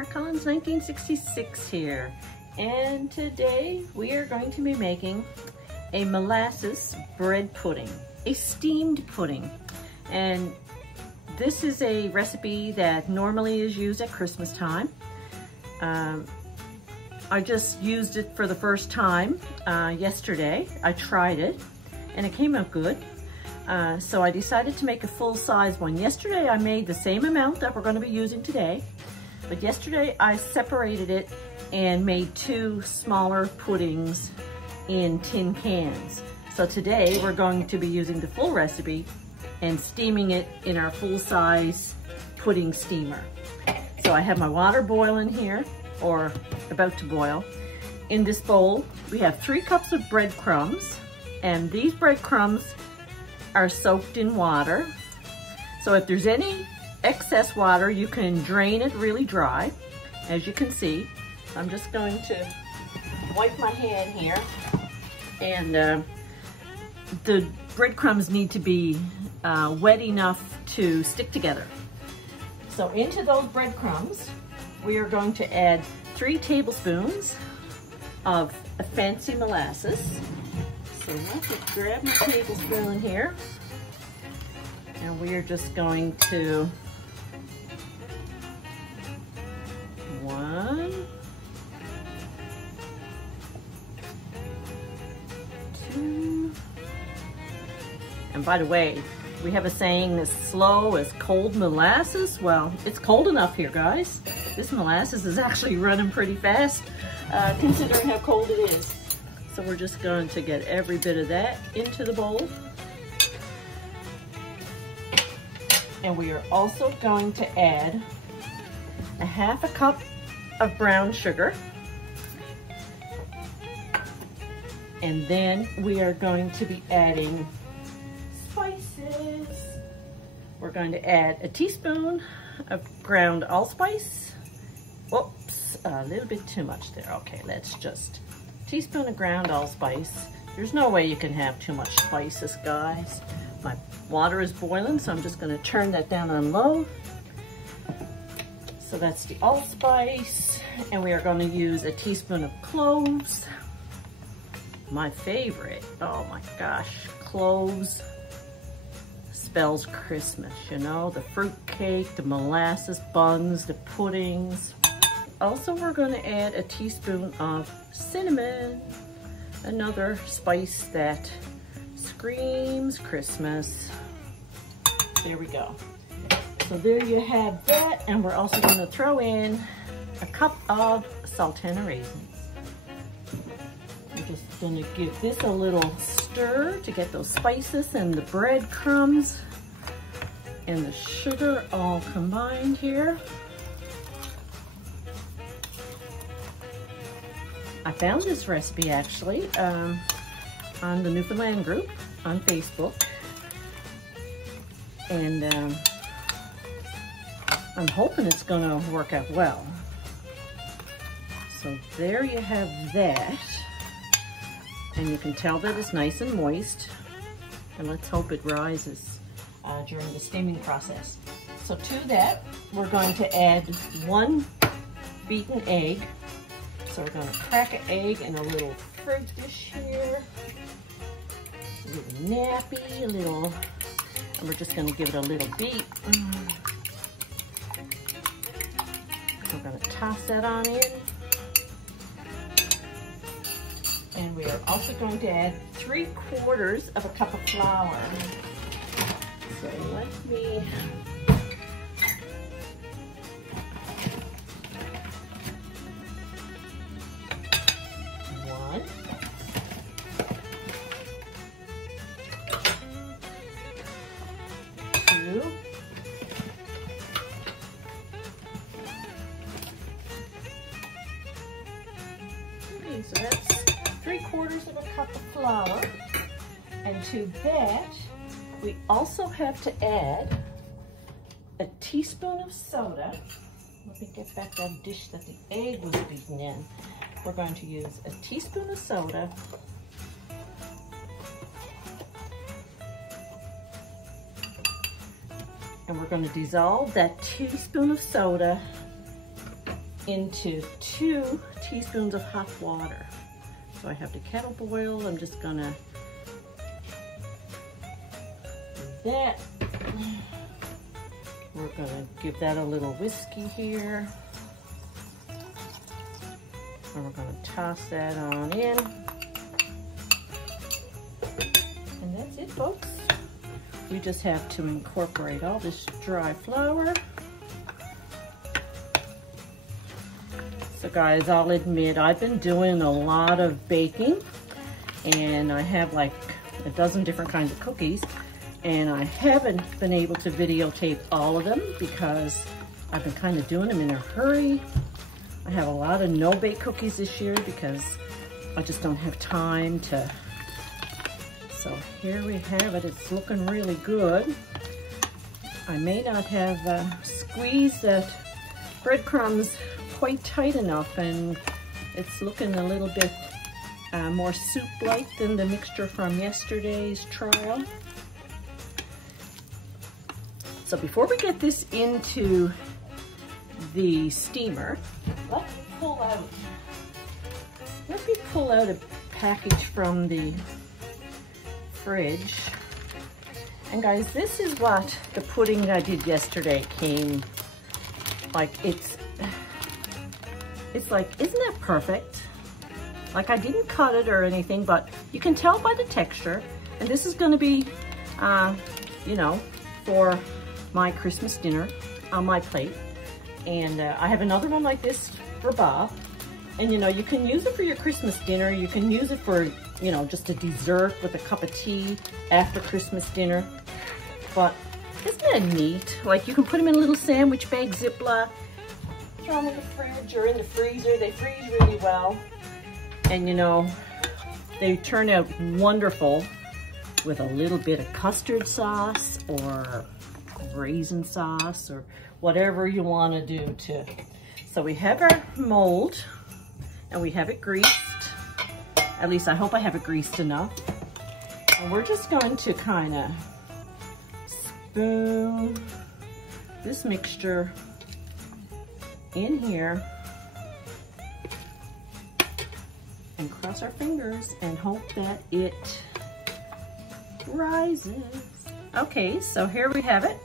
Mark Collins 1966 here, and today we are going to be making a molasses bread pudding, a steamed pudding. And this is a recipe that normally is used at Christmas time. I just used it for the first time yesterday. I tried it and it came out good. So I decided to make a full-size one. Yesterday I made the same amount that we're going to be using today, but yesterday I separated it and made two smaller puddings in tin cans. So today we're going to be using the full recipe and steaming it in our full-size pudding steamer. So I have my water boiling here, or about to boil. In this bowl we have 3 cups of breadcrumbs, and these breadcrumbs are soaked in water. So if there's any excess water, you can drain it really dry, as you can see. I'm just going to wipe my hand here, and the breadcrumbs need to be wet enough to stick together. So into those breadcrumbs, we are going to add 3 tablespoons of a fancy molasses. So let me grab my tablespoon here, and we are just going to 1, 2, and by the way, we have a saying as slow as cold molasses. Well, it's cold enough here, guys. This molasses is actually running pretty fast, considering how cold it is. So we're just going to get every bit of that into the bowl. And we are also going to add a 1/2 cup of brown sugar. And then we are going to be adding spices. We're going to add a teaspoon of ground allspice. Whoops, a little bit too much there. Okay, let's just teaspoon of ground allspice. There's no way you can have too much spices, guys. My water is boiling, so I'm just going to turn that down on low. So that's the allspice, and we are going to use a teaspoon of cloves. My favorite. Oh my gosh, cloves spells Christmas, you know, the fruit cake, the molasses buns, the puddings. Also, we're going to add a teaspoon of cinnamon, another spice that screams Christmas. There we go. So there you have that, and we're also going to throw in a cup of sultana raisins. I'm just going to give this a little stir to get those spices and the breadcrumbs and the sugar all combined here. I found this recipe actually on the Newfoundland group on Facebook, and I'm hoping it's going to work out well. So there you have that, and you can tell that it's nice and moist, and let's hope it rises during the steaming process. So to that, we're going to add 1 beaten egg. So we're going to crack an egg in a little fruit dish here, a little nappy, a little, and we're just going to give it a little beat. We're going to toss that on in. And we are also going to add 3/4 of a cup of flour. So let me so that's 3/4 of a cup of flour, and to that we also have to add a teaspoon of soda. Let me get back that dish that the egg was beaten in. We're going to use a teaspoon of soda, and we're going to dissolve that teaspoon of soda into 2 teaspoons of hot water. So I have the kettle boiled. I'm just gonna do that. We're gonna give that a little whiskey here. And we're gonna toss that on in. And that's it, folks. We just have to incorporate all this dry flour. So guys, I'll admit, I've been doing a lot of baking, and I have like a dozen different kinds of cookies, and I haven't been able to videotape all of them because I've been kind of doing them in a hurry. I have a lot of no-bake cookies this year because I just don't have time to. So here we have it. It's looking really good. I may not have squeezed the breadcrumbs quite tight enough, and it's looking a little bit more soup-like than the mixture from yesterday's trial. So before we get this into the steamer, let me pull out a package from the fridge. And guys, this is what the pudding I did yesterday came like. It's like, isn't that perfect? Like, I didn't cut it or anything, but you can tell by the texture. And this is gonna be, you know, for my Christmas dinner on my plate. And I have another one like this for Bob. And you know, you can use it for your Christmas dinner. You can use it for, you know, just a dessert with a cup of tea after Christmas dinner. But isn't that neat? Like, you can put them in a little sandwich bag, Ziploc, throw them in the fridge or in the freezer. They freeze really well. And you know, they turn out wonderful with a little bit of custard sauce or raisin sauce or whatever you want to do to. So we have our mold and we have it greased. At least I hope I have it greased enough. And we're just going to kind of spoon this mixture in here and cross our fingers and hope that it rises. Okay, so here we have it.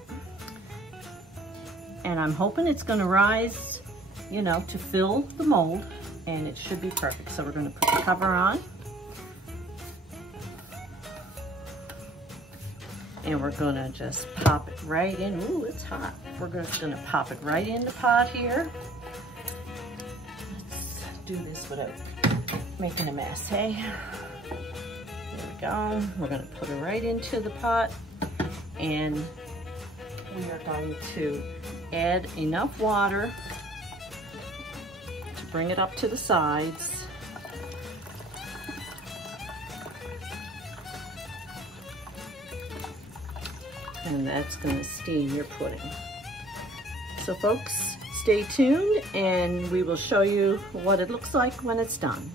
And I'm hoping it's gonna rise, you know, to fill the mold, and it should be perfect. So we're gonna put the cover on. And we're gonna just pop it right in. Ooh, it's hot. We're just gonna pop it right in the pot here. Let's do this without making a mess, hey? There we go. We're gonna put it right into the pot, and we are going to add enough water to bring it up to the sides. And that's going to steam your pudding. So folks, stay tuned and we will show you what it looks like when it's done.